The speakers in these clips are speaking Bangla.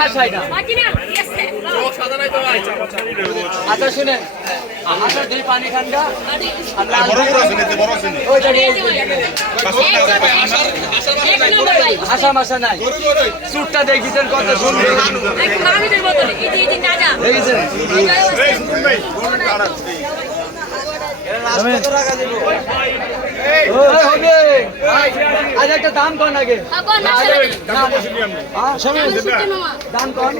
হাসাই না। আচ্ছা শুনেন। আচ্ছা দুই পানি ঠান্ডা ওইটা নিয়ে হাসা মাসা নাই। চুটটা দেখিছেন কত সুন্দর। দেখেছেন? হবে। একটা দাম কন আগে? হ্যাঁ, দাম কন?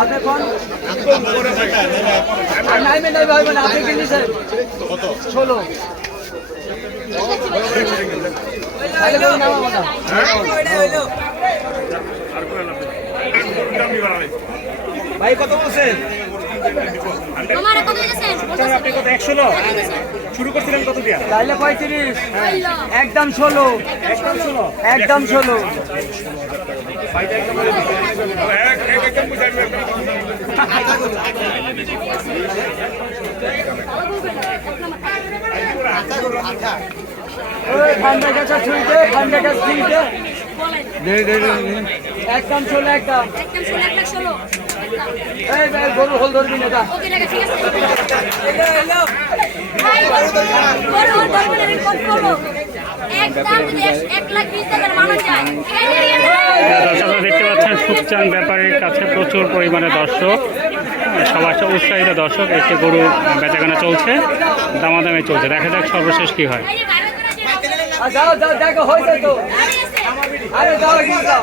আপনি কন? আর নাইবে নাইবে হবে না আপনি কি নিছেন? ষোলো। না ভাই কত বলছেন? আপনি কত একশো লো শুরু করছিলেন কত দিয়া? তাহলে পঁয়ত্রিশ। একদম ষোলো। একদম ষোলো? একদম ষোলো। ঠান্ডা গাছা ছুঁইতে ঠান্ডা গাছ ছুঁইতে। একদম ষোলো একদম। একদম ষোলো এক লাখ ষোলো। গরু হল ধরবি না দেখতে পাচ্ছেন সুখচান ব্যাপারীর কাছে প্রচুর পরিমাণে দর্শক। সবার উৎসাহিত দর্শক একটি গরু বেচাকেনা চলছে দামাদামি চলছে। দেখা যাক সর্বশেষ কি হয়। যাও যাও দেখো হয়েছে তো। আরে যাও যাও।